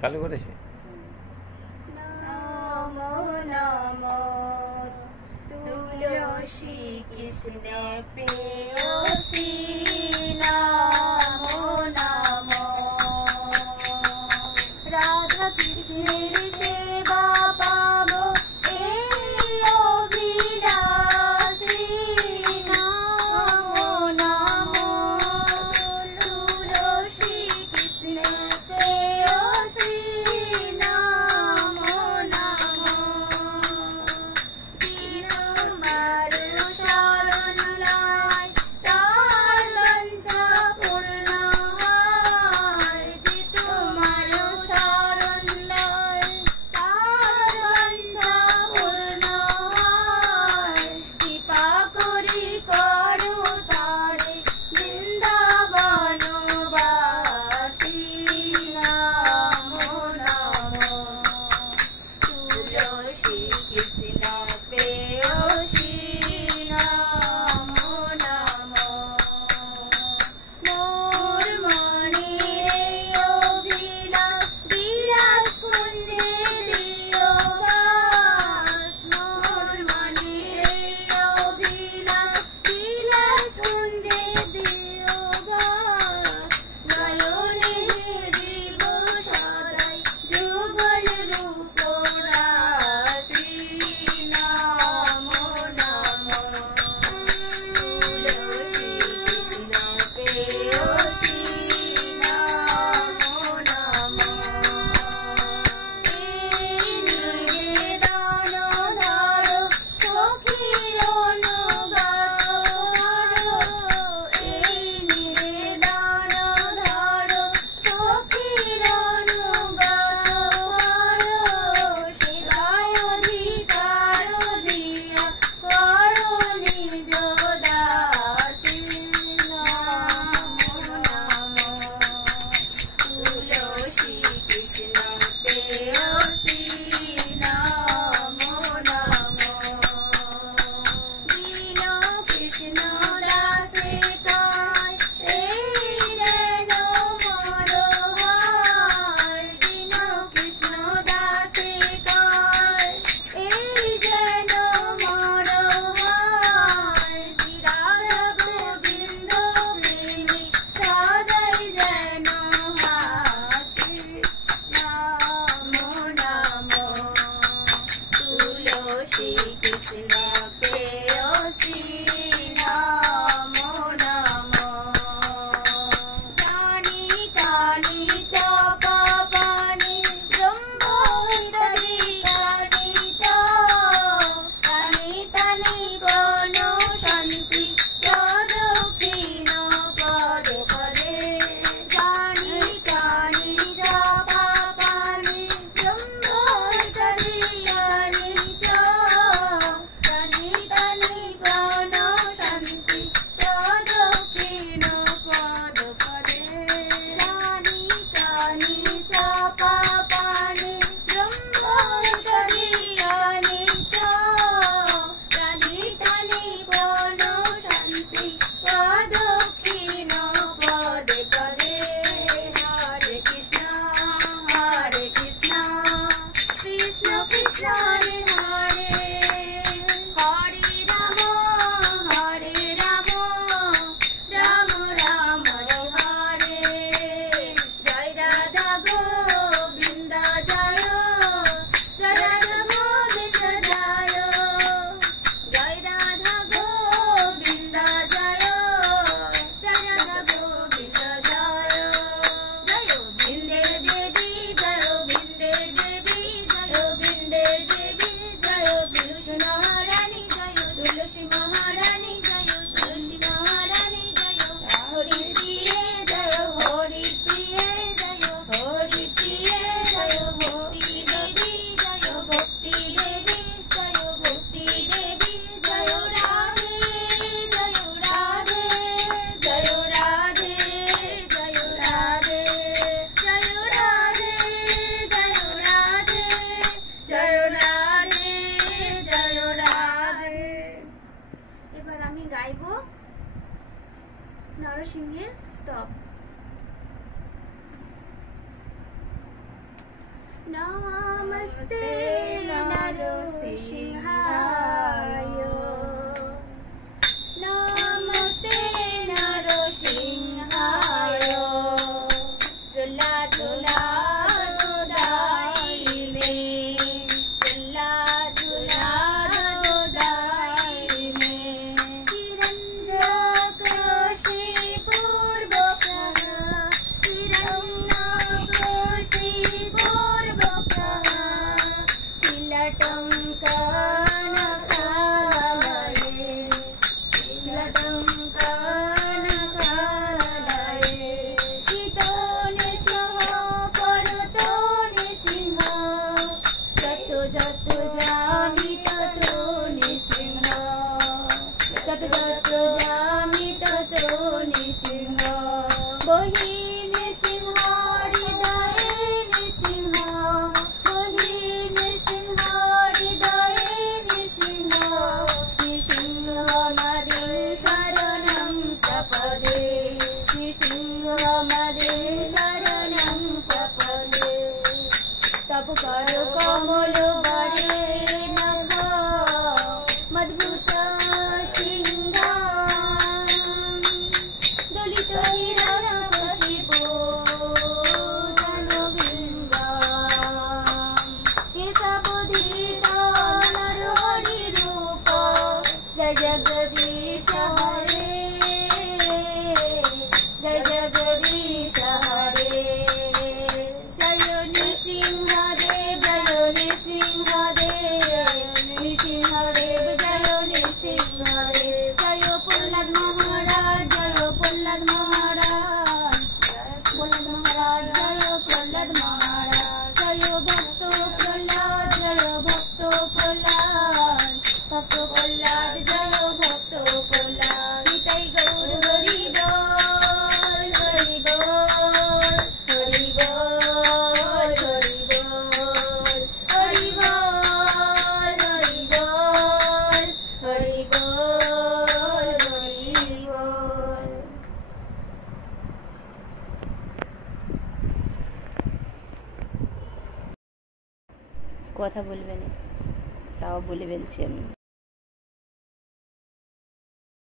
চালু করেছি। নমো নমো তুলসী কৃষ্ণ প্রেয়সী নমো নমো রাধা কৃষ্ণের সেবা পাবো এই অভিলাষী নমো নমো তুলসী কৃষ্ণ প্রেয়সী নমো নমো তোমার শরণ লাই তার বাঞ্ছা পূর্ণ হয় যে তোমার শরণ লাই তার বাঞ্ছা পূর্ণ হয় কৃপা করি করো তারে বৃন্দাবন বাসী নমো নমো তুলসী কৃষ্ণ প্রেয়সী নমো নমো মোর মনের অভিলাষ বিলাস কুঞ্জে দিও বাস মোর মনের অভিলাষ বিলাস কুঞ্জে দিও বাস নয়নে জীব সদাই যুগল রূপ রাশি নমো নমো তুলসী কৃষ্ণ প্রেয়সী নমো নমো এই নিবেদন ধরো সখীর অনুগাত করো এই নিবেদন ধরো সখীর অনুগাত করো সেবায় অধিকার দিয়া করো নিজ দাসী নমো নমো তুলসী কৃষ্ণ প্রেয়সী নমো নমো দীন কৃষ্ণ দাসে কয় এই যেন মর হয় দীন কৃষ্ণ দাসে কয় এই যেন মর হয় শ্রী রাধা গোবিন্দ প্রেমী সদাই যেন হাসি নমো নমো তুলসী কৃষ্ণ প্রেয়সী নমো নমো জানি কানি চাপা পানি ব্রহ্মহিতাধিকারি চ তানি তানি প্রণ শান্তি দক্ষিণ পদে পদে জানি কানি চাপা পানি ব্রহ্মহিতাধিকারি চ তানি তানি প্রণ শান্তি দক্ষিণ পদ পদে জানি কানি চাপা পানি ব্রহ্মহিতাধিকারি চ তানি তানি প্রণ শান্তি দক্ষিণ পদে পদে হরে কৃষ্ণ কৃষ্ণ কৃষ্ণ হরে হরে হরে রাম রাম রাম হরে হরে জয় রাধা গোবিন্দ জয় রাধা গোবিন্দ জয় জয় রাধা গোবিন্দ জয় রাধা গোবিন্দ জয় জয় বৃন্দে দেবী জয় বৃন্দে দেবী জয় বৃন্দে দেবী জয় তুলসী মহারানী জয় তুলসী মহারানী জয় তুলসী মহারানী জয় হরি প্রিয়ে জয় হরি প্রিয়ে জয় হরি প্রিয়ে জয় ভক্তি দেবী জয় ভক্তি দেবী জয় ভক্তি দেবী জয় রাধে জয় রাধে জয় রাধে জয় রাধে জয় রাধে জয় রাধে জয় রাধে জয় রাধে। এবার আমি গাইবো নরসিংহের স্তব। नमस्ते नरसिंहाय नमस्ते नरसिंहाय झूला झूला झूलाई में झूला झूला झूलाई में हिरण्यकशी पूर्वकः हिरण्यकशी पूर्वकः शिलटं कनकालये शिलटं कनकालये हितो निसिंह परुतो निसिंह जतु जतु जामि ततो निसिंह जतु जतु जामि ततो निसिंह बहि निसिंह हृदये निसिंह बहि निसिंह हृदये निसिंह निसिंहमदे शरणं प्रपदे निसिंहमदे शरणं प्रपदे तप करो कमल बरे नख मद्भुत सिंहां दलित हिरण्यकशिपो धनुर्भृङ्गां केशबोधित नरहरि रूप जय जगदीश हरे जय जगदीश हरे जय नृसिंहदेव जय नृसिंहदेव नृसिंहदेव जय नृसिंहदेव जय प्रह्लाद महाराज जय प्रह्लाद महाराज प्रह्लाद महाराज जय प्रह्लाद महाराज जय भक्त प्रह्लाद जय भक्त प्रह्लाद भक्त प्रह्लाद जय भक्त प्रह्लाद निताई गौर हरि बोल हरि बोल हरि बोल हरि बोल हरि बोल हरि बोल हरि बोल हरि बोल কথা বলবেন তাও বলে ফেলছি আমি।